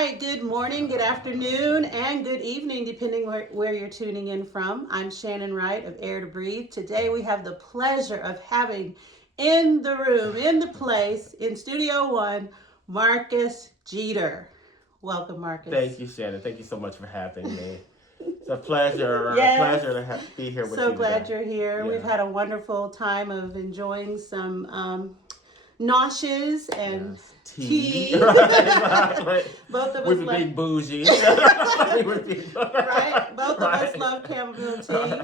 right, good morning, good afternoon, and good evening, depending where you're tuning in from. I'm Shannon Wright of Air to Breathe. Today we have the pleasure of having in the room, in the place, in Studio One, Marcus Geeter. Welcome, Marcus. Thank you, Shannon. Thank you so much for having me. It's a pleasure, Yes. to be here with you. So glad today. you're here. Yeah. We've had a wonderful time of enjoying some noshes and tea. Right, exactly. Both of us we would love be bougie. right. Both of us love chamomile tea,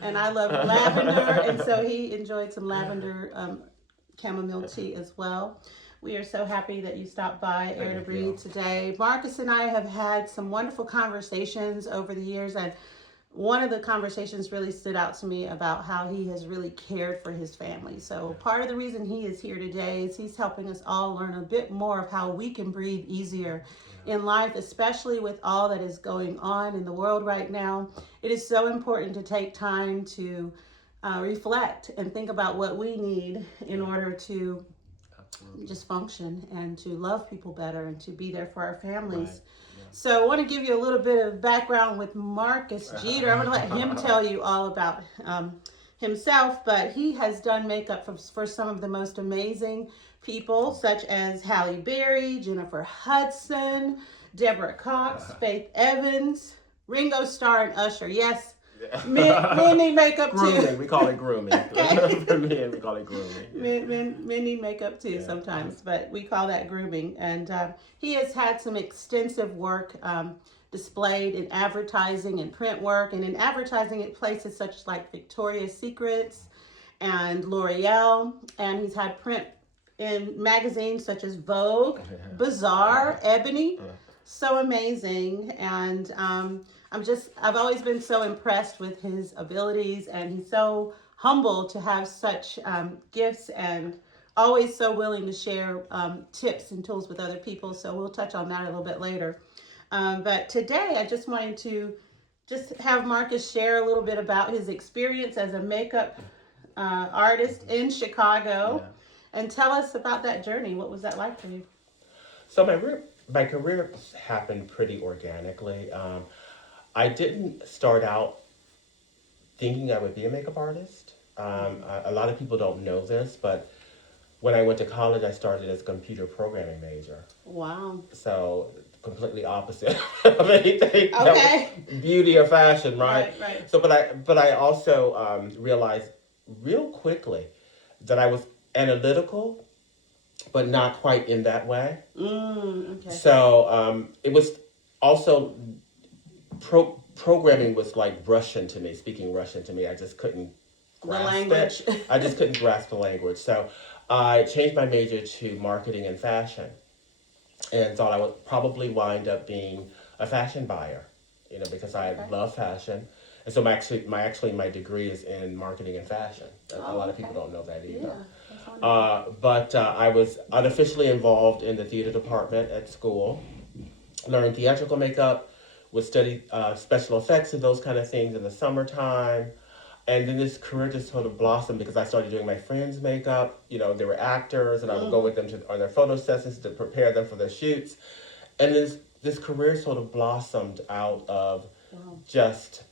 and I love lavender, and so he enjoyed some lavender chamomile tea as well. We are so happy that you stopped by Air to Breathe today. Marcus and I have had some wonderful conversations over the years, and one of the conversations really stood out to me about how he has really cared for his family. So part of the reason he is here today is he's helping us all learn a bit more of how we can breathe easier in life, especially with all that is going on in the world right now. It is so important to take time to reflect and think about what we need in order to just function and to love people better and to be there for our families. Right. So I want to give you a little bit of background with Marcus Geeter. I'm going to let him tell you all about himself, but he has done makeup for some of the most amazing people, such as Halle Berry, Jennifer Hudson, Deborah Cox, Faith Evans, Ringo, STARR, and Usher. Yes, men need makeup grooming. too. We call it grooming. Okay. For men, we call it grooming. Men need makeup too sometimes, but we call that grooming. And he has had some extensive work displayed in advertising and print work, and in advertising at places such as like Victoria's Secrets and L'Oreal, and he's had print in magazines such as Vogue, Bazaar, Ebony. So amazing. And I've always been so impressed with his abilities, and he's so humble to have such gifts and always so willing to share tips and tools with other people. So we'll touch on that a little bit later. But today I just wanted to just have Marcus share a little bit about his experience as a makeup artist in Chicago and tell us about that journey. What was that like for you? So my career happened pretty organically. I didn't start out thinking I would be a makeup artist. A lot of people don't know this, but when I went to college, I started as a computer programming major. Wow. So completely opposite of anything. Okay. Beauty or fashion, right? Right. So, but I also realized real quickly that I was analytical, but not quite in that way. Okay. So it was also programming was like Russian to me, speaking Russian to me. I just couldn't grasp it. I just couldn't grasp the language. So I changed my major to marketing and fashion, and thought I would probably wind up being a fashion buyer, because I love fashion. And so my degree is in marketing and fashion. A lot of people don't know that either. Yeah, but I was unofficially involved in the theater department at school, learned theatrical makeup, would study special effects and those kind of things in the summertime. And then this career just sort of blossomed because I started doing my friends' makeup. They were actors, and I would go with them on their photo sessions to prepare them for their shoots. And this career sort of blossomed out of just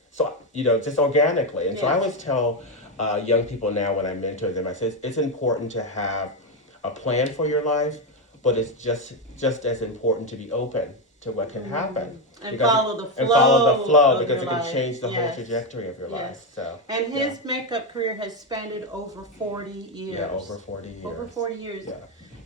organically. And so I always tell young people now when I mentor them, I say it's important to have a plan for your life, but it's just as important to be open to what can happen. And follow the flow. Because it can change the whole trajectory of your life. So, and his makeup career has spanned over 40 years. Yeah, over 40 years. Over 40 years. Yeah.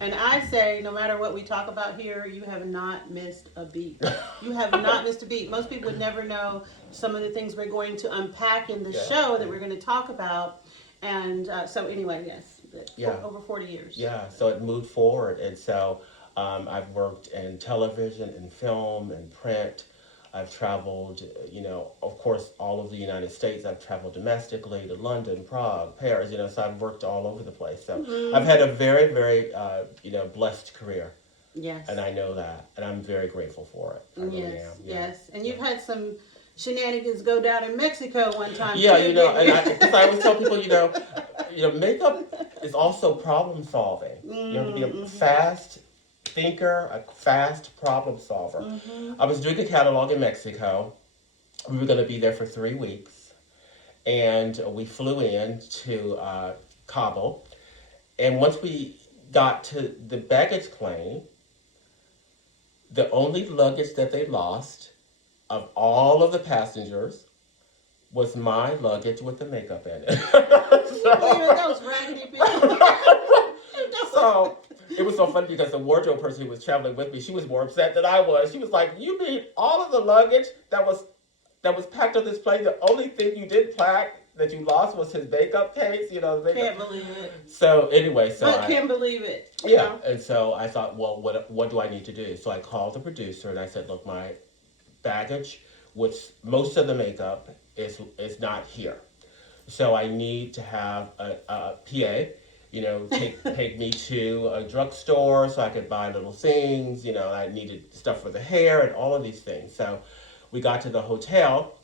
And I say, no matter what we talk about here, you have not missed a beat. You have not missed a beat. Most people would never know some of the things we're going to unpack in the show that we're going to talk about. And so anyway, over 40 years. Yeah, so it moved forward. And so I've worked in television and film and print. I've traveled, of course, all over the United States. I've traveled domestically to London, Prague, Paris, so I've worked all over the place. So I've had a very, very, blessed career. Yes. And I know that. And I'm very grateful for it. I really am. Yes. And you've had some shenanigans go down in Mexico one time. Yeah, and I always tell people, makeup is also problem solving. You have to be fast, thinker, a fast problem solver. I was doing a catalog in Mexico. We were going to be there for 3 weeks. And we flew in to Cabo. And once we got to the baggage claim, the only luggage that they lost of all of the passengers was my luggage with the makeup in it. Those raggedy people. So it was so funny because the wardrobe person who was traveling with me, she was more upset than I was. She was like, "You mean all of the luggage that was packed on this plane? The only thing you didn't pack that you lost was his makeup case, you know." Can't believe it. So anyway, I can't believe it. Yeah, and so I thought, well, what do I need to do? So I called the producer and I said, "Look, my baggage, with most of the makeup, is not here. So I need to have a PA, take me to a drugstore so I could buy little things. I needed stuff for the hair and all of these things." So we got to the hotel.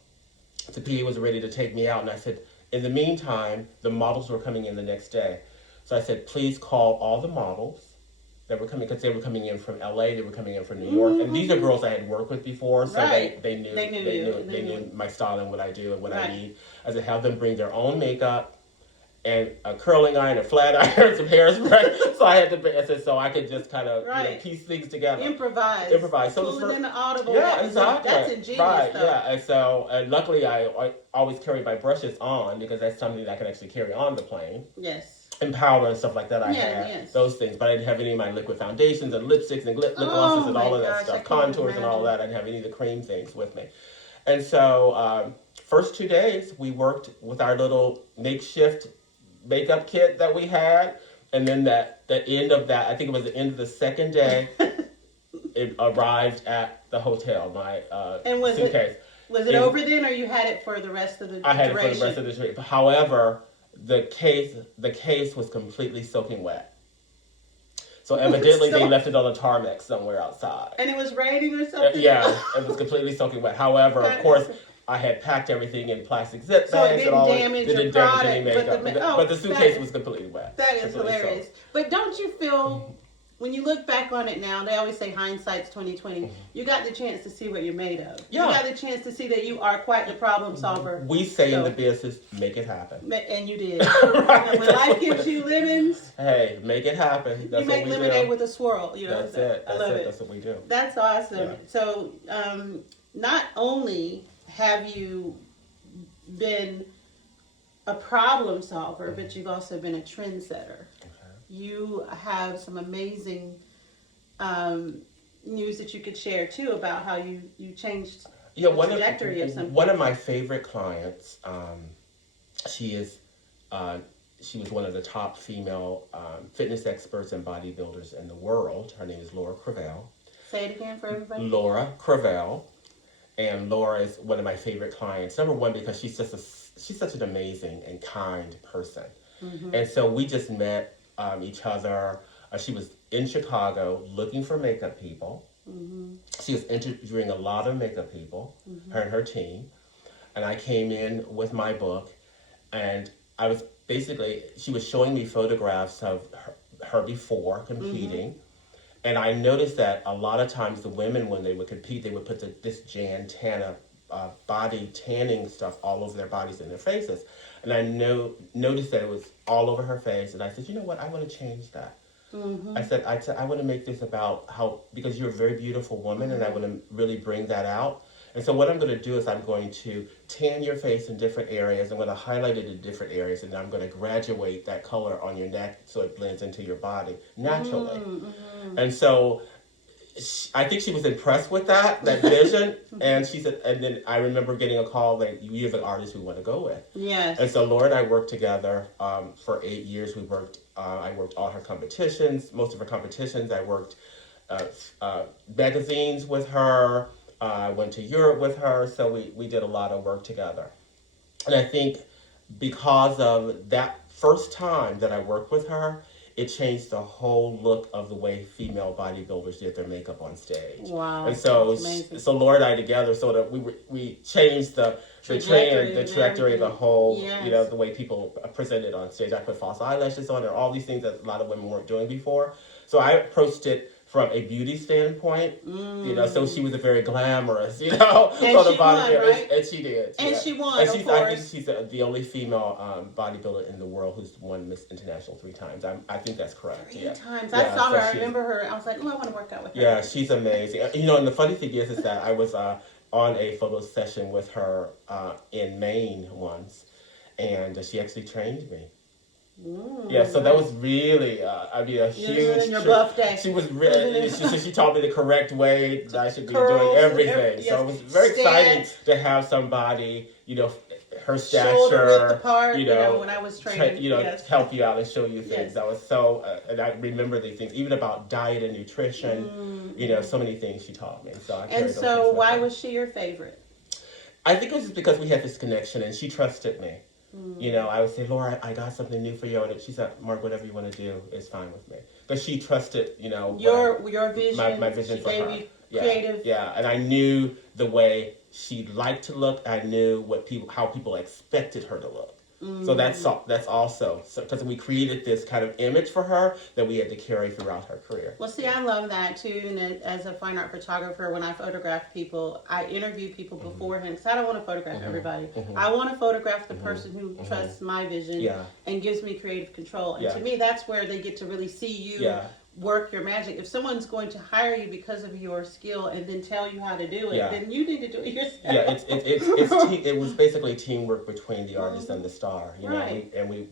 The PA was ready to take me out, and I said, in the meantime, the models were coming in the next day. So I said, please call all the models that were coming, because they were coming in from LA, they were coming in from New York, and these are girls I had worked with before, so they knew my style and what I do and what I need. I said, have them bring their own makeup and a curling iron, a flat iron, some hairspray. So I had to, so I could just kind of piece things together. Improvise. So Cool in the audible. Yeah, exactly. That's ingenious. Right, though. yeah. And so, luckily, I always carry my brushes on, because that's something that I can actually carry on the plane. Yes. And powder and stuff like that. I had those things, but I didn't have any of my liquid foundations and lipsticks and lip glosses and all of that stuff, contours and all that. I didn't have any of the cream things with me. And so, first 2 days, we worked with our little makeshift makeup kit that we had, and then the end of that, I think it was the end of the second day, it arrived at the hotel. My suitcase. Was it over then, or you had it for the rest of the duration? I had it for the rest of the trip. However, the case was completely soaking wet. So evidently they left it on a tarmac somewhere outside. And it was raining or something? Yeah, it was completely soaking wet. However, of course, I had packed everything in plastic zip bags and all. It didn't damage any makeup. But the suitcase was completely wet. That is hilarious. But don't you feel, when you look back on it now, they always say hindsight's 20/20. You got the chance to see what you're made of. Yeah. You got the chance to see that you are quite the problem solver. We say in the business, make it happen. And you did. Right. When life gives you lemons, hey, make it happen. That's you make lemonade with a swirl. That's it. I love it. That's what we do. That's awesome. Yeah. So, not only have you been a problem solver, but you've also been a trendsetter. You have some amazing news that you could share too about how you changed the trajectory of something. One of my favorite clients, she was one of the top female fitness experts and bodybuilders in the world. Her name is Laura Cravell. Say it again for everybody. Laura Cravell. And Laura is one of my favorite clients. Number one, because she's such an amazing and kind person. Mm-hmm. And so we just met each other. She was in Chicago looking for makeup people. Mm-hmm. She was interviewing a lot of makeup people, her and her team. And I came in with my book, and she was showing me photographs of her before competing. Mm-hmm. And I noticed that a lot of times the women, when they would compete, they would put this Jantana body tanning stuff all over their bodies and their faces. And I noticed that it was all over her face. And I said, you know what, I want to change that. Mm-hmm. I said, I want to make this about because you're a very beautiful woman, and I want to really bring that out. And so what I'm going to do is I'm going to tan your face in different areas. I'm going to highlight it in different areas, and I'm going to graduate that color on your neck so it blends into your body naturally. Mm-hmm. And so I think she was impressed with that vision. And she said, and then I remember getting a call that you have an artist we want to go with. Yes. And so Laura and I worked together for 8 years. I worked all her competitions, most of her competitions. I worked magazines with her. I went to Europe with her, so we did a lot of work together. And I think because of that first time that I worked with her, it changed the whole look of the way female bodybuilders did their makeup on stage. Wow. And so Laura and I together sort of, we changed the trajectory of the whole, the way people presented on stage. I put false eyelashes on and all these things that a lot of women weren't doing before. So I approached it from a beauty standpoint, you know, so she was a very glamorous, you know, and sort she of body, won, right? And she did, and yeah. she won. And of she's, course. I think she's the only female bodybuilder in the world who's won Miss International 3 times. I think that's correct. 3 yeah. times. Yeah, I saw her. I she, remember her. I was like, oh, I want to work out with her. Yeah, she's amazing. You know, and the funny thing is that I was on a photo session with her in Maine once, and she actually trained me. Yeah, so that was really, I mean, a huge. In your buff day. She was really. she taught me the correct way that I should be Curls, doing everything. yes. So it was very exciting to have somebody, you know, her stature, shoulder width apart, you know, when I was training, help you out and show you things. Yes. That was so, and I remember these things, even about diet and nutrition. You know, so many things she taught me. So I and so, why was she your favorite? I think it was just because we had this connection, and she trusted me. You know, I would say, Laura, I got something new for you. And she said, Mark, whatever you want to do is fine with me. Because she trusted, you know, your vision, my vision she for gave her. You creative. Yeah, and I knew the way she liked to look. I knew how people expected her to look. So that's also, because we created this kind of image for her that we had to carry throughout her career. Well, see, I love that too. And as a fine art photographer, when I photograph people, I interview people beforehand because I don't want to photograph everybody. I want to photograph the person who trusts my vision and gives me creative control. And to me, that's where they get to really see you work your magic. If someone's going to hire you because of your skill and then tell you how to do it, then you need to do it yourself. Yeah, it was basically teamwork between the artist and the star, you know, and we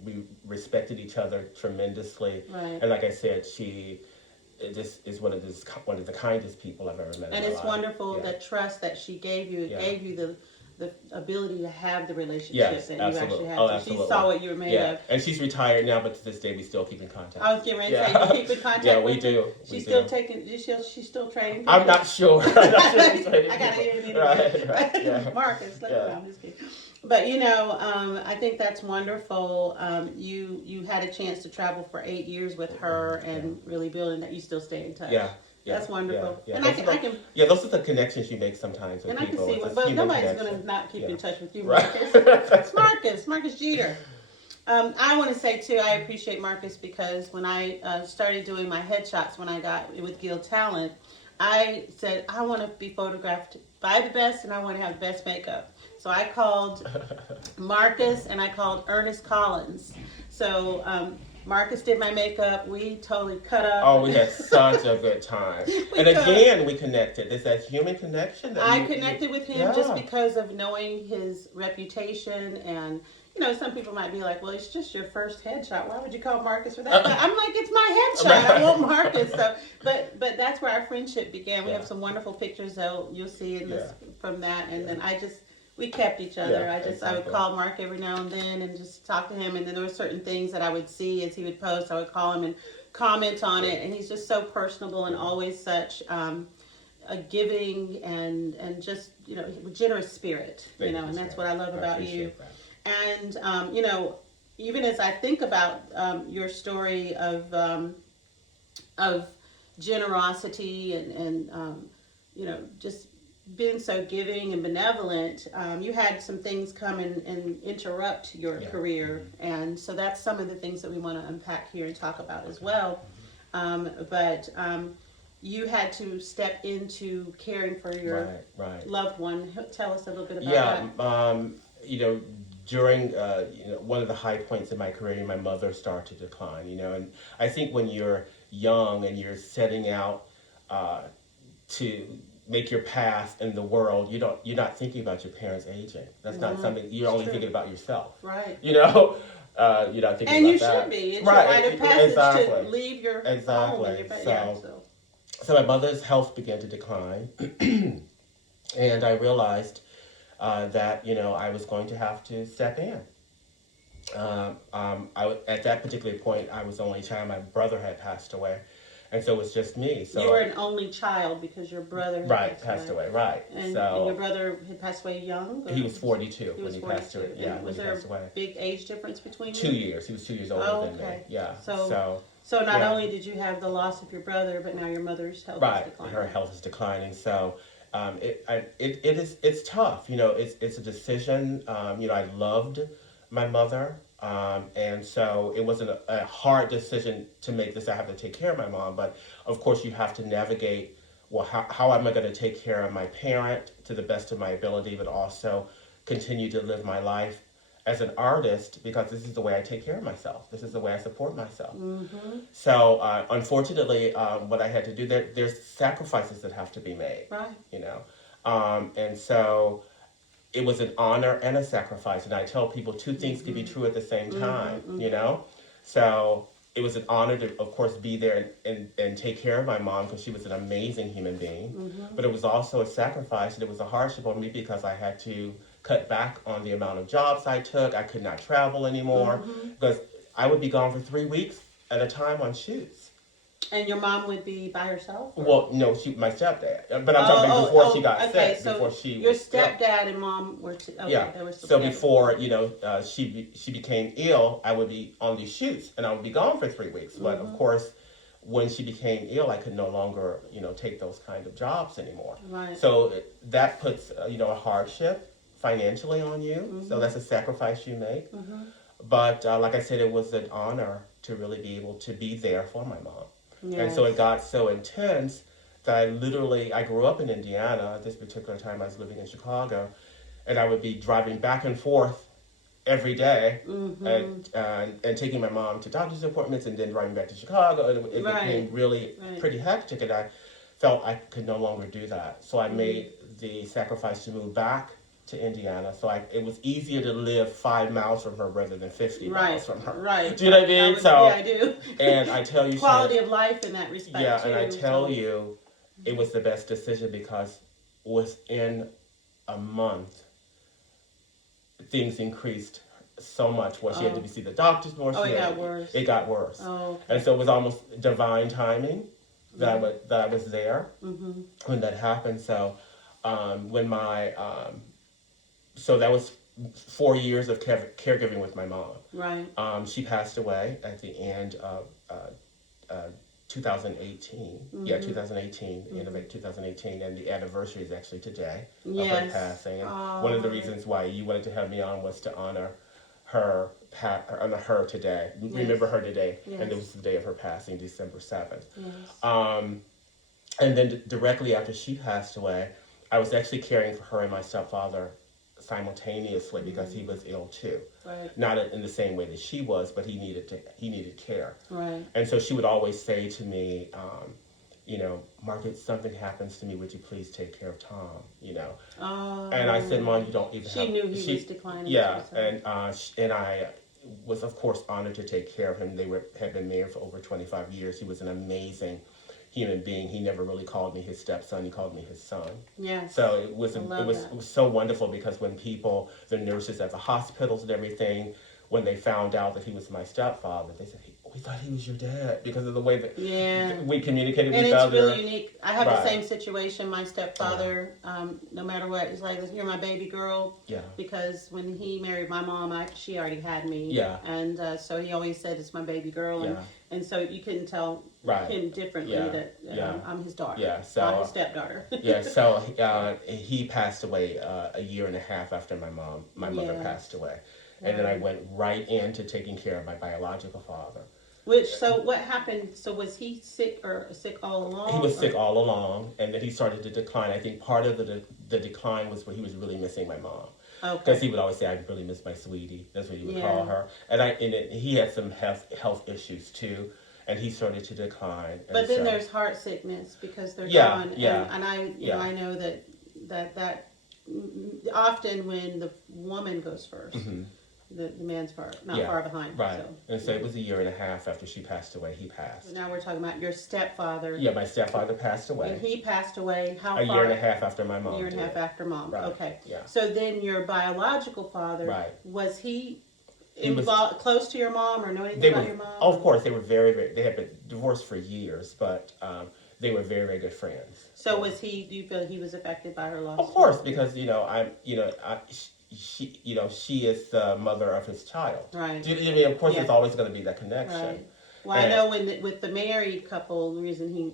respected each other tremendously. And like I said, she just is one of the kindest people I've ever met. And it's wonderful that trust that she gave you. It gave you the ability to have the relationship that you actually have. So she saw what you were made of. And she's retired now, but to this day we still keep in contact. I was getting ready to say, you keep in contact Yeah, with we do. She's still taking, she's still training people? I'm not sure. I'm not sure she's training I got people. it. Right. Marcus, I'm just kidding. But you know, I think that's wonderful. You had a chance to travel for 8 years with her and really building that. You still stay in touch. Yeah. That's wonderful. Yeah. And those are the connections you make sometimes with people. And I can see, but nobody's going to not keep in touch with you, Marcus. Right. It's Marcus Geeter. I want to say too, I appreciate Marcus because when I started doing my headshots when I got with Guild Talent, I said I want to be photographed by the best and I want to have the best makeup. So I called Marcus and I called Ernest Collins. So Marcus did my makeup. We totally cut up. Oh, we had such a good time. And again, we connected. It's that human connection. I connected with him just because of knowing his reputation. And, you know, some people might be like, well, it's just your first headshot. Why would you call Marcus for that? But I'm like, it's my headshot. I want Marcus. So, but that's where our friendship began. We have some wonderful pictures that you'll see in this from that. And then we kept each other. I would call Mark every now and then and just talk to him. And then there were certain things that I would see as he would post. I would call him and comment on it. And he's just so personable and always such a giving and just, you know, generous spirit, you know, and that's what I love about you. And, you know, even as I think about your story of generosity and you know, just being so giving and benevolent, you had some things come and interrupt your career. And so that's some of the things that we want to unpack here and talk about as well. But you had to step into caring for your loved one. Tell us a little bit about that. You know, during you know, one of the high points in my career, my mother started to decline, you know, and I think when you're young and you're setting out to make your path in the world, you're not thinking about your parents aging. That's not something, you're only thinking about yourself. Right. You know, you're not thinking and about you that. should be. It's your rite of passage to leave your home. So my mother's health began to decline, and I realized that, you know, I was going to have to step in. At that particular point, I was the only child. My brother had passed away. And so it was just me. So you were an only child because your brother had passed away. Right. And your brother had passed away young? He was 42 when he passed away. Yeah, was there a big age difference between you? 2 years. He was 2 years older than me. Yeah. So not only did you have the loss of your brother, but now your mother's health is declining. Her health is declining. So it's tough. You know, it's a decision. You know, I loved my mother. And so it wasn't a hard decision to make this. I have to take care of my mom, but of course you have to navigate, well, how am I going to take care of my parent to the best of my ability, but also continue to live my life as an artist, because this is the way I take care of myself. This is the way I support myself. Mm-hmm. So unfortunately, what I had to do, there's sacrifices that have to be made, right? You know, and so it was an honor and a sacrifice. And I tell people two things can be true at the same time, you know? So it was an honor to, of course, be there and take care of my mom, because she was an amazing human being. But it was also a sacrifice, and it was a hardship on me because I had to cut back on the amount of jobs I took. I could not travel anymore because I would be gone for 3 weeks at a time on shoots. And your mom would be by herself? Or? Well, no, my stepdad. But I'm talking about before she got sick. So before she your was stepdad ill. And mom were they were so before, you know, she became ill, I would be on these shoots and I would be gone for 3 weeks. But of course, when she became ill, I could no longer, you know, take those kind of jobs anymore. Right. So that puts, you know, a hardship financially on you. So that's a sacrifice you make. But like I said, it was an honor to really be able to be there for my mom. Yes. And so it got so intense that I grew up in Indiana. At this particular time, I was living in Chicago, and I would be driving back and forth every day and taking my mom to doctor's appointments and then driving back to Chicago. And it became really pretty hectic, and I felt I could no longer do that. So I made the sacrifice to move back to Indiana. So it was easier to live 5 miles from her rather than 50 miles from her. Right. Do you know what I mean? Yeah, I do. And I tell you, quality of life in that respect. Yeah, too, and I tell you, it was the best decision because within a month, things increased so much. She had to see the doctors more. It got worse. It got worse. Oh, okay. And so it was almost divine timing that I was there when that happened. So when so that was 4 years of caregiving with my mom. Right. She passed away at the end of 2018. Yeah, 2018, end of 2018, and the anniversary is actually today of her passing. And one of the reasons why you wanted to have me on was to honor her today. Yes. Remember her today, and it was the day of her passing, December 7th. Yes. And then directly after she passed away, I was actually caring for her and my stepfather simultaneously because he was ill too. Right. Not in the same way that she was, but he needed care. Right. And so she would always say to me, you know, Margaret, something happens to me, would you please take care of Tom? You know. And I said, Mom, you don't even. She knew he was declining. Yeah, and I was of course honored to take care of him. They had been married for over 25 years. He was an amazing human being. He never really called me his stepson. He called me his son. Yes. So it was so wonderful because when the nurses at the hospitals and everything, when they found out that he was my stepfather, they said, we thought he was your dad because of the way that we communicated with each other. And it's really unique. I have the same situation. My stepfather, no matter what, is like, you're my baby girl. Yeah. Because when he married my mom, she already had me. Yeah. And so he always said, it's my baby girl. And so you couldn't tell him differently that I'm his daughter. Yeah. So, not his stepdaughter. Yeah. So he passed away a year and a half after my mother passed away. And then I went right into taking care of my biological father. So what happened? So was he sick all along? He was sick all along, and then he started to decline. I think part of the decline was where he was really missing my mom. Okay. Because he would always say, I really miss my sweetie. That's what he would call her. And he had some health issues too, and he started to decline. But then there's heart sickness because they're gone. Yeah. And I know that often when the woman goes first, the man's far behind. Right. So. And so it was a year and a half after she passed away, he passed. So now we're talking about your stepfather. Yeah, my stepfather passed away. And he passed away how far? A year and a half after my mom. A year and a half after mom. Right. Okay. Yeah. So then your biological father, was he involved, close to your mom or know anything about your mom? Of course, they were very, very, they had been divorced for years, but they were very, very good friends. So do you feel he was affected by her loss? Of course, because, she is the mother of his child. Right. Of course, there's always going to be that connection. Right. Well, I know with the married couple, the reason he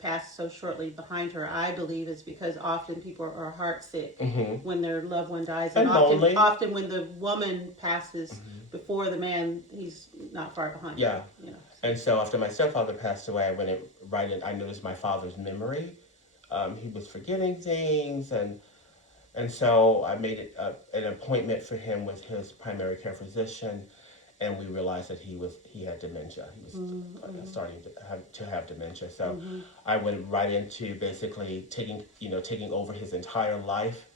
passed so shortly behind her, I believe is because often people are heartsick when their loved one dies. And often when the woman passes before the man, he's not far behind. Yeah. You know. And so after my stepfather passed away, I went and I noticed my father's memory. He was forgetting things, and so I made it an appointment for him with his primary care physician, and we realized that he had dementia. He was starting to have dementia. So I went right into basically taking over his entire life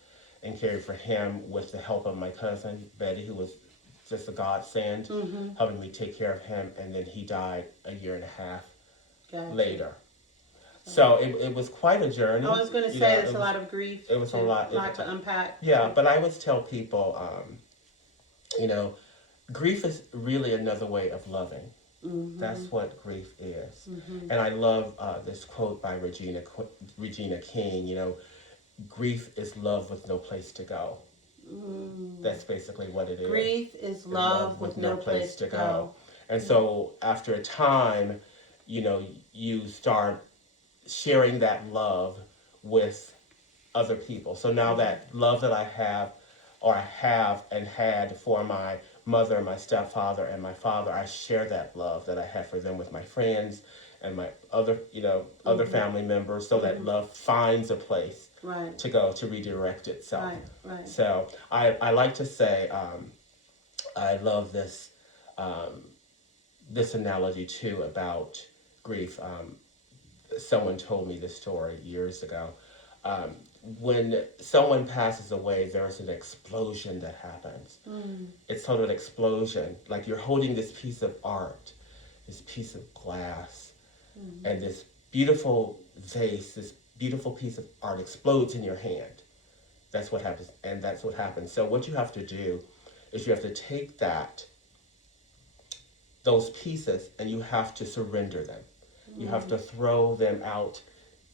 and caring for him with the help of my cousin Betty, who was just a godsend, helping me take care of him, and then he died a year and a half later. So it was quite a journey. I was going to say it's a lot of grief. It was a lot to unpack. Yeah, but I always tell people, grief is really another way of loving. That's what grief is. And I love this quote by Regina King. Grief is love with no place to go. That's basically what it is. Grief is love with no place to go. And so after a time, you start sharing that love with other people. So now that love that I have and had for my mother, my stepfather, and my father, I share that love that I have for them with my friends and my other family members, so that love finds a place to go, to redirect itself. Right. So I like to say, I love this this analogy too about grief. Someone told me this story years ago. When someone passes away, there's an explosion that happens. It's sort of an explosion, like you're holding this piece of art, this piece of glass, and this beautiful vase, this beautiful piece of art explodes in your hand. That's what happens, and that's what happens. So what you have to do is you have to take those pieces, and you have to surrender them. You have to throw them out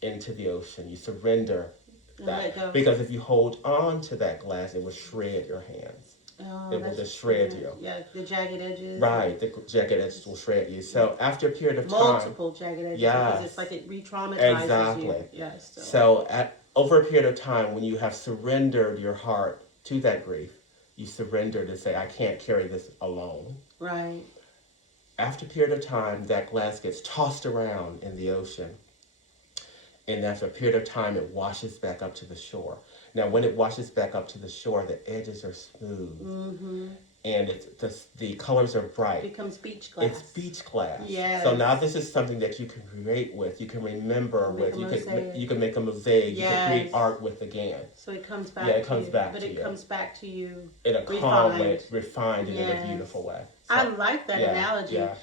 into the ocean. You surrender that. Because if you hold on to that glass, it will shred your hands. It will just shred you. Yeah, the jagged edges. Right, the jagged edges will shred you. So after a period of time... Multiple jagged edges. Because it's like it re-traumatizes you. Yes. So over a period of time, when you have surrendered your heart to that grief, you surrender to say, I can't carry this alone. Right. After a period of time, that glass gets tossed around in the ocean. And after a period of time, it washes back up to the shore. Now, when it washes back up to the shore, the edges are smooth. And the colors are bright. It becomes beach glass. It's beach glass. Yes. So now this is something that you can create with, you can remember with, you can make a mosaic, you can create art with again. So it comes back it comes back to you. But it comes back to you in a calm way, refined and in a beautiful way. So, I like that analogy. Yeah.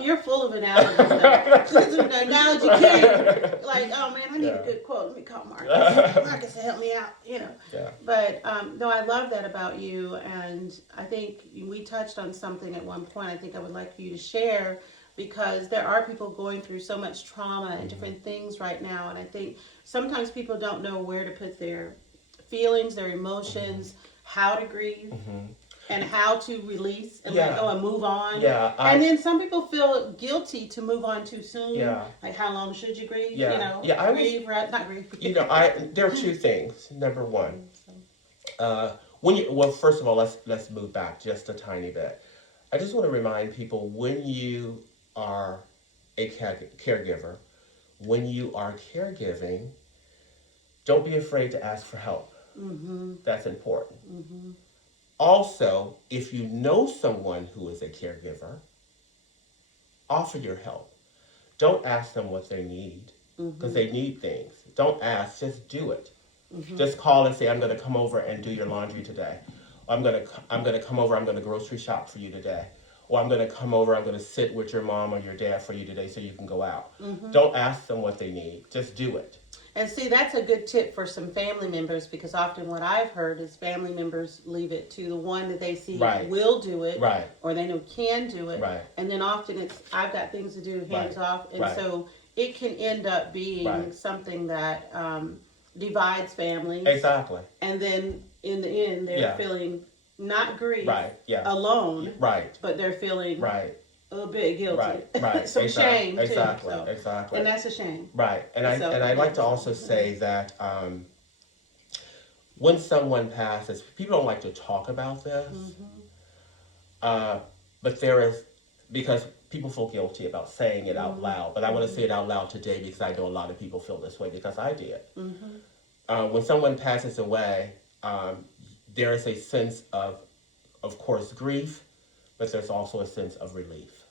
You're full of analogies. The analogy king. Like, oh man, I need a good quote. Let me call Marcus. Marcus to help me out, Yeah. But no, I love that about you, and I think we touched on something at one point. I think I would like for you to share, because there are people going through so much trauma and different things right now, and I think sometimes people don't know where to put their feelings, their emotions, how to grieve. And how to release and let go and move on. Yeah, and then some people feel guilty to move on too soon. Yeah. Like, how long should you grieve? Yeah. Grieve, right? Not grieve. There are two things. Number one, first of all, let's move back just a tiny bit. I just want to remind people, when you are a caregiver, when you are caregiving, don't be afraid to ask for help. That's important. Also, if you know someone who is a caregiver, offer your help. Don't ask them what they need, because they need things. Don't ask, just do it. Just call and say, I'm going to come over and do your laundry today. Or I'm going to come over, I'm going to grocery shop for you today. Or I'm going to come over, I'm going to sit with your mom or your dad for you today so you can go out. Don't ask them what they need, just do it. And see, that's a good tip for some family members, because often what I've heard is family members leave it to the one that they see will do it, or they know can do it, and then often it's, I've got things to do, hands off, and so it can end up being something that divides families. Exactly. And then in the end, they're feeling not grief alone, but they're feeling a little bit guilty. Right. Some shame too. Exactly. So. Exactly. And that's a shame. Right. And I like to also say that when someone passes, people don't like to talk about this. But there is, because people feel guilty about saying it out loud. But I want to say it out loud today because I know a lot of people feel this way because I did. When someone passes away, there is a sense of course, grief, but there's also a sense of relief.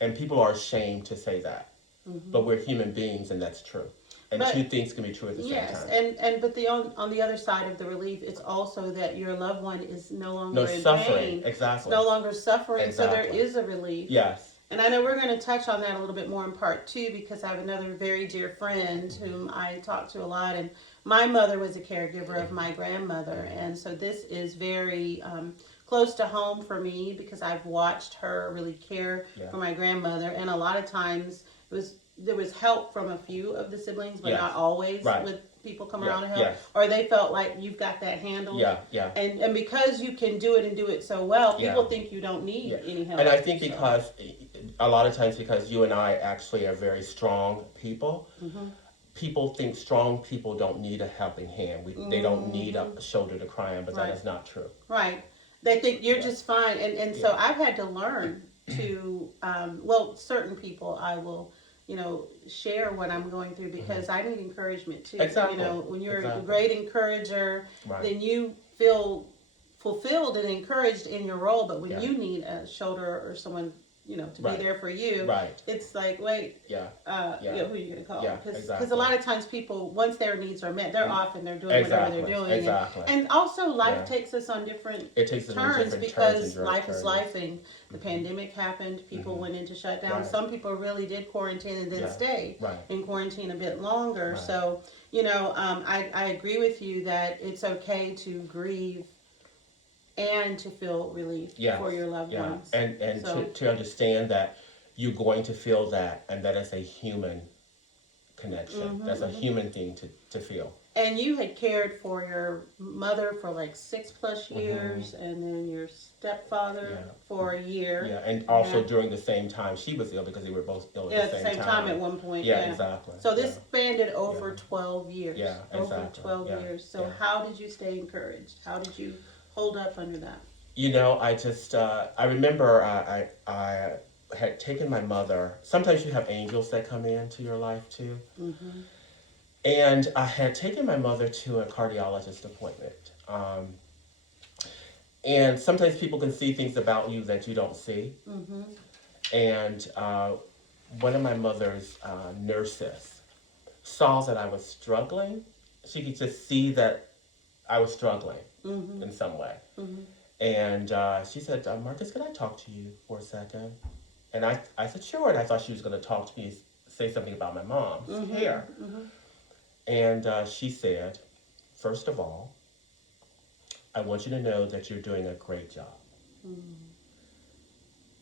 And people are ashamed to say that. But we're human beings, and that's true. And two things can be true at the same time. Yes, but on the other side of the relief, it's also that your loved one is no longer in suffering. pain. Exactly. No longer suffering, Exactly. so there is a relief. Yes. And I know we're going to touch on that a little bit more in part 2 because I have another very dear friend whom I talk to a lot. And my mother was a caregiver of my grandmother. And so this is very close to home for me because I've watched her really care for my grandmother. And a lot of times there was help from a few of the siblings, but not always with people come around to help. Or they felt like you've got that handled. And because you can do it and do it so well, people think you don't need any help. And I think because a lot of times because you and I actually are very strong people, people think strong people don't need a helping hand. They don't need a shoulder to cry on, but that is not true. Right. They think you're just fine. And so I've had to learn to, certain people I will, share what I'm going through because I need encouragement too. Exactly. When you're a great encourager, then you feel fulfilled and encouraged in your role. But when you need a shoulder or someone, to be there for you, it's like, wait, who are you going to call? Because a lot of times people, once their needs are met, they're off and they're doing whatever they're doing. And also life takes us on different turns because life is lifing. The pandemic happened, people went into shutdown. Some people really did quarantine and then stay in quarantine a bit longer. So, I agree with you that it's okay to grieve and to feel relief for your loved ones. And to understand that you're going to feel that, and that is a human connection. That's a human thing to feel. And you had cared for your mother for like 6+ years, and then your stepfather for a year. Yeah, and also during the same time she was ill because they were both ill at the same time. At one point. Yeah, exactly. So this spanned over 12 years. Yeah, exactly. Over 12 years. So how did you stay encouraged? How did you hold up under that? I just, I remember I had taken my mother. Sometimes you have angels that come into your life too. And I had taken my mother to a cardiologist appointment. And sometimes people can see things about you that you don't see. And one of my mother's nurses saw that I was struggling. She could just see that I was struggling in some way. And she said, Marcus, can I talk to you for a second? And I said, sure. And I thought she was going to talk to me, say something about my mom's hair. And she said, first of all, I want you to know that you're doing a great job.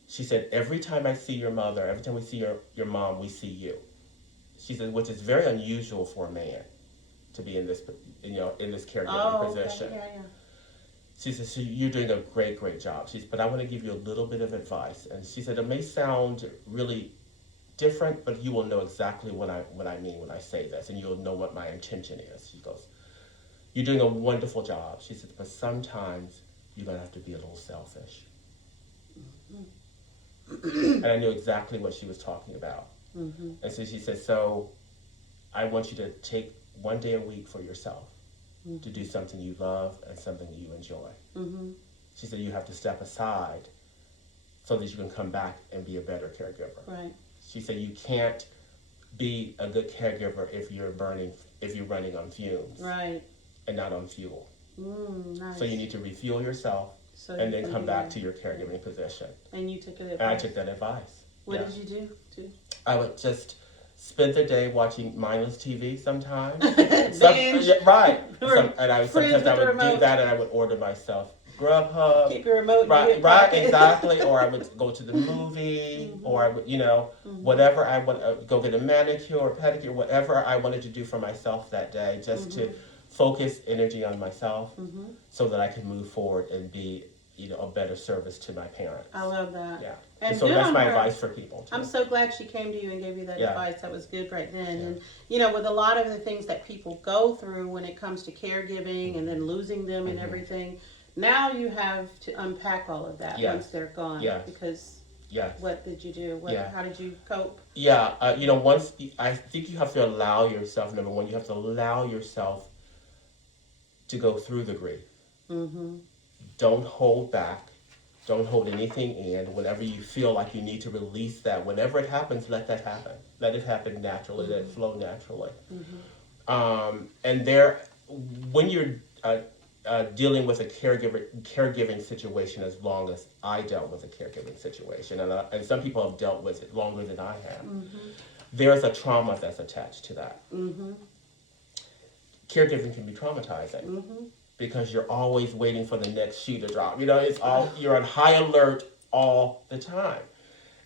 She said, every time I see your mother, every time we see your mom, we see you. She said, which is very unusual for a man to be in this, in this caregiving position. She said, so you're doing a great, great job. She said, but I want to give you a little bit of advice. And she said, it may sound really different, but you will know exactly what I mean when I say this, and you'll know what my intention is. She goes, you're doing a wonderful job. She said, but sometimes you're going to have to be a little selfish. And I knew exactly what she was talking about. And so she said, so I want you to take one day a week for yourself. To do something you love and something you enjoy. She said you have to step aside so that you can come back and be a better caregiver. Right. She said you can't be a good caregiver if you're running on fumes. Right. And not on fuel. Nice. So you need to refuel yourself and then come back to your caregiving position. And you took that advice. And I took that advice. What did you do? I would just spend the day watching mindless TV sometimes. Right. Sometimes I would do that, and I would order myself Grubhub. Keep your remote. Right, exactly. Or I would go to the movie, or I would, whatever I want, go get a manicure or pedicure, whatever I wanted to do for myself that day, just to focus energy on myself, so that I can move forward and be, a better service to my parents. I love that. Yeah. And so that's my her. advice for people, too. I'm so glad she came to you and gave you that Yeah. advice. That was good right then. Yeah. And, with a lot of the things that people go through when it comes to caregiving and then losing them and everything, now you have to unpack all of that once they're gone. Yeah. Because Yes. what did you do? How did you cope? Yeah. Once, I think you have to allow yourself, number one, you have to allow yourself to go through the grief. Mm-hmm. Don't hold back. Don't hold anything in. Whenever you feel like you need to release that, whenever it happens, let that happen. Let it happen naturally. Let it flow naturally. Mm-hmm. When you're dealing with a caregiving situation, as long as I dealt with a caregiving situation, and some people have dealt with it longer than I have, there's a trauma that's attached to that. Mm-hmm. Caregiving can be traumatizing. Mm-hmm. Because you're always waiting for the next shoe to drop. You're on high alert all the time.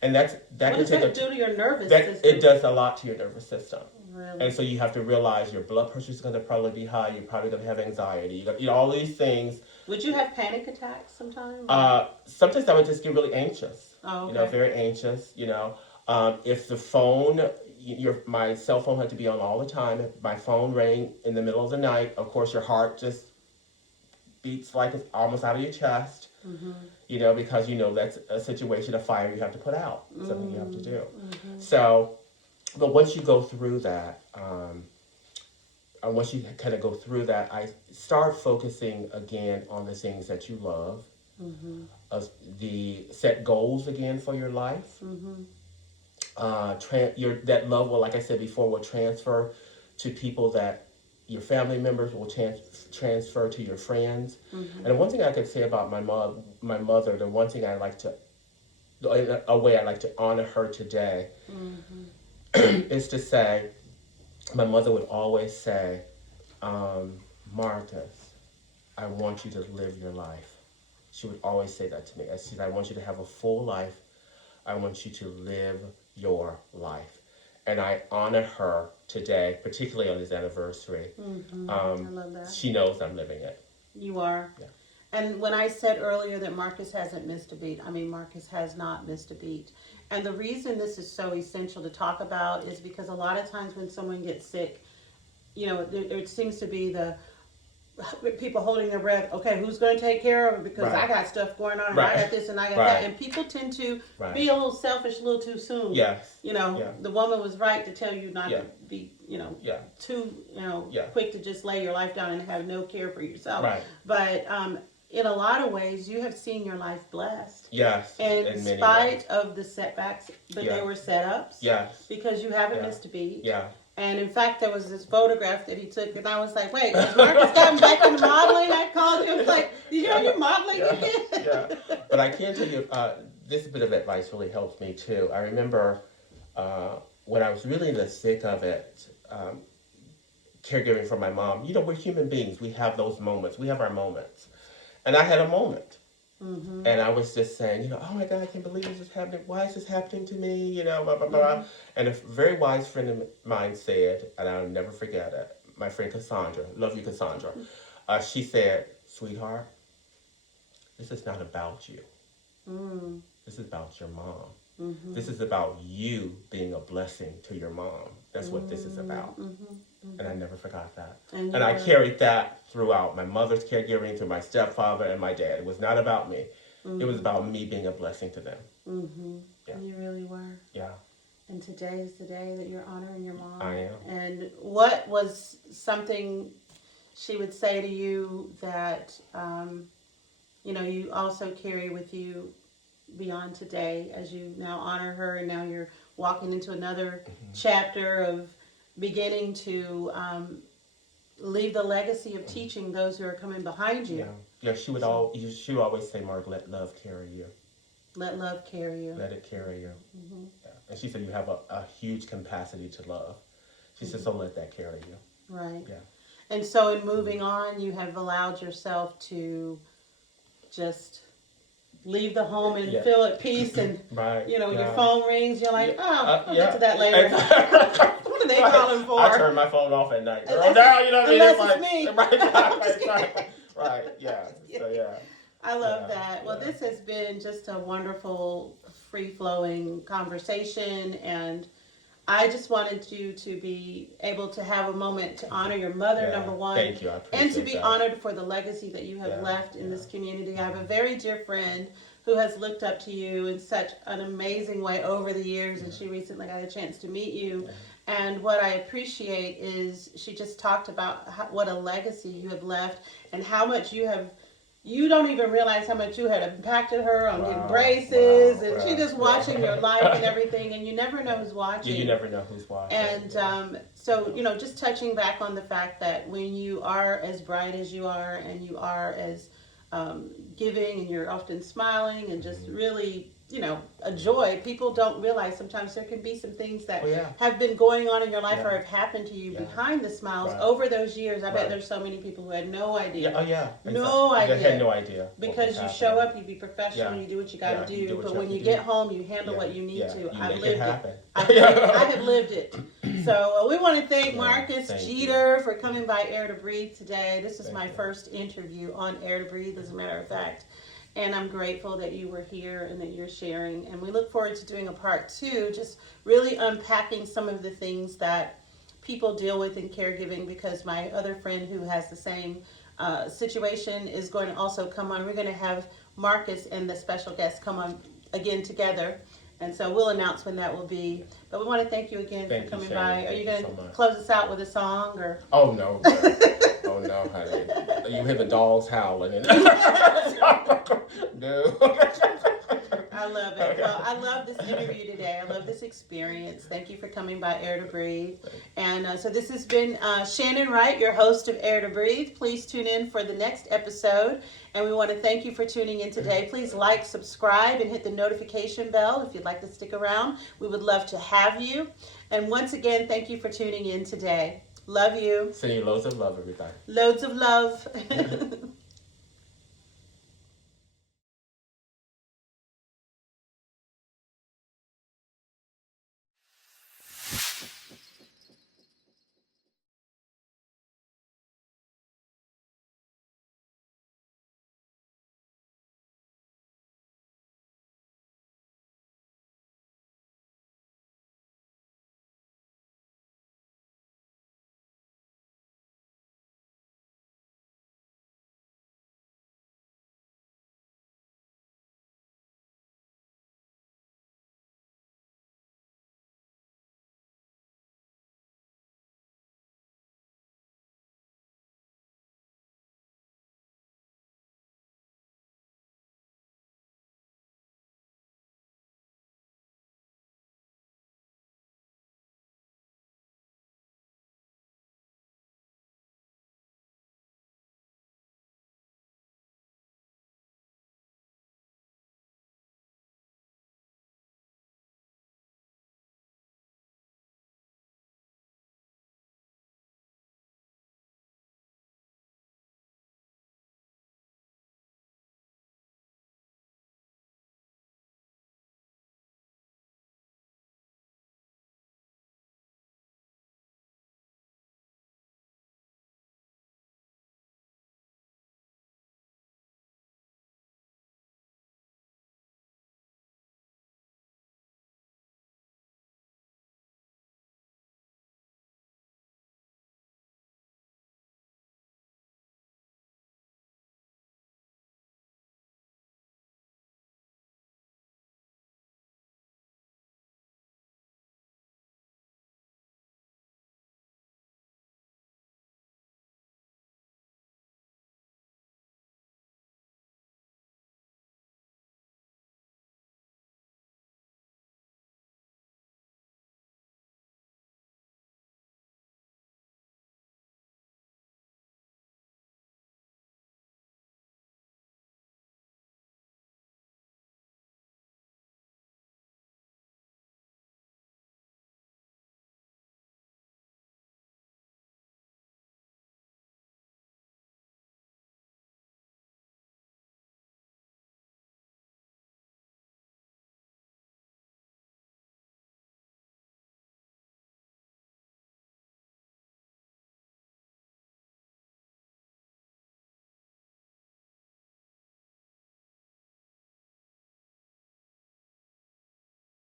And that can take do to your nervous system? It does a lot to your nervous system. Really? And so you have to realize your blood pressure is going to probably be high. You're probably going to have anxiety. All these things. Would you have panic attacks sometimes? Sometimes I would just get really anxious. Oh, okay. Very anxious. If the phone, my cell phone had to be on all the time. If my phone rang in the middle of the night, of course your heart just beats like it's almost out of your chest, because that's a situation of fire you have to put out, something you have to do. Mm-hmm. So, but once you go through that, once you kind of go through that, I start focusing again on the things that you love, the set goals again for your life. Mm-hmm. That love will, like I said before, will transfer to people that your family members will transfer to your friends. Mm-hmm. And one thing I could say about my mother, the one thing a way I like to honor her today, is to say, my mother would always say, Marcus, I want you to live your life. She would always say that to me. She said, I want you to have a full life. I want you to live your life. And I honor her today, particularly on this anniversary. Mm-hmm. I love that. She knows I'm living it. You are. Yeah. And when I said earlier that Marcus hasn't missed a beat, I mean Marcus has not missed a beat. And the reason this is so essential to talk about is because a lot of times when someone gets sick, there seems to be the people holding their breath. Okay, who's going to take care of it? Because I got stuff going on, and I got this, and I got that. And people tend to be a little selfish a little too soon. Yes. The woman was right to tell you not to be, too, quick to just lay your life down and have no care for yourself. Right. But in a lot of ways, you have seen your life blessed. Yes. And in spite of the setbacks, but they were setups. Yes. Because you haven't missed a beat. Yeah. And in fact, there was this photograph that he took, and I was like, wait, has Marcus gotten back into modeling? I called him, like, you're modeling again? Yeah. But I can tell you, this bit of advice really helps me too. I remember when I was really in the thick of it, caregiving for my mom. We're human beings. We have those moments. We have our moments. And I had a moment. Mm-hmm. And I was just saying, oh my God, I can't believe this is happening. Why is this happening to me? Blah, blah, blah. And a very wise friend of mine said, and I'll never forget it, my friend Cassandra, love you, Cassandra. She said, sweetheart, this is not about you. Mm. This is about your mom. Mm-hmm. This is about you being a blessing to your mom. That's what this is about. Mm-hmm. Mm-hmm. And I never forgot that. And I carried that throughout my mother's caregiving, through my stepfather and my dad. It was not about me. Mm-hmm. It was about me being a blessing to them. Mm-hmm. Yeah. You really were. Yeah. And today is the day that you're honoring your mom. I am. And what was something she would say to you that, you also carry with you beyond today as you now honor her, and now you're walking into another chapter of beginning to leave the legacy of teaching those who are coming behind you? Yeah. She would always say, Mark, let love carry you. Let love carry you. Let it carry you. Mm-hmm. Yeah. And she said you have a huge capacity to love. She said, so let that carry you. Right. Yeah. And so in moving on, you have allowed yourself to just leave the home and feel at peace, and your phone rings, you're like, I'll get to that later. What are they calling for? I turn my phone off at night. Girl, now, unless it's me. Right, yeah. So, yeah. I love that. Well, this has been just a wonderful, free-flowing conversation, and I just wanted you to be able to have a moment to honor your mother, number one. Thank you. I appreciate and to be that. honored for the legacy that you have left in this community. I have a very dear friend who has looked up to you in such an amazing way over the years, and she recently got a chance to meet you. And what I appreciate is she just talked about what a legacy you have left and how much you don't even realize how much you had impacted her on getting braces, and she just watching your life and everything, and you never know who's watching. You never know who's watching. And so, you know, just touching back on the fact that when you are as bright as you are, and you are as giving, and you're often smiling and just really, you know, a joy, people don't realize sometimes there can be some things that have been going on in your life or have happened to you behind the smiles over those years. I bet there's so many people who had no idea. No idea. They had no idea. Because you show up, you be professional, you do what you got to do, but when you get home, you handle what you need to. I've lived it. I have lived it. So we want to thank Marcus Geeter for coming by Air to Breathe today. This is my first interview on Air to Breathe, as a matter of fact. And I'm grateful that you were here and that you're sharing. And we look forward to doing a part 2, just really unpacking some of the things that people deal with in caregiving, because my other friend who has the same situation is going to also come on. We're going to have Marcus and the special guest come on again together. And so we'll announce when that will be. But we want to thank you again for coming by. Are you going to close us out with a song? Or? Oh, no. Oh, no, honey. You hear the dogs howling. No. I love it. Well, I love this interview today. I love this experience. Thank you for coming by Air to Breathe. And so this has been Shannon Wright, your host of Air to Breathe. Please tune in for the next episode. And we want to thank you for tuning in today. Please like, subscribe, and hit the notification bell if you'd like to stick around. We would love to have you. And once again, thank you for tuning in today. Love you. Send you loads of love, everybody. Loads of love.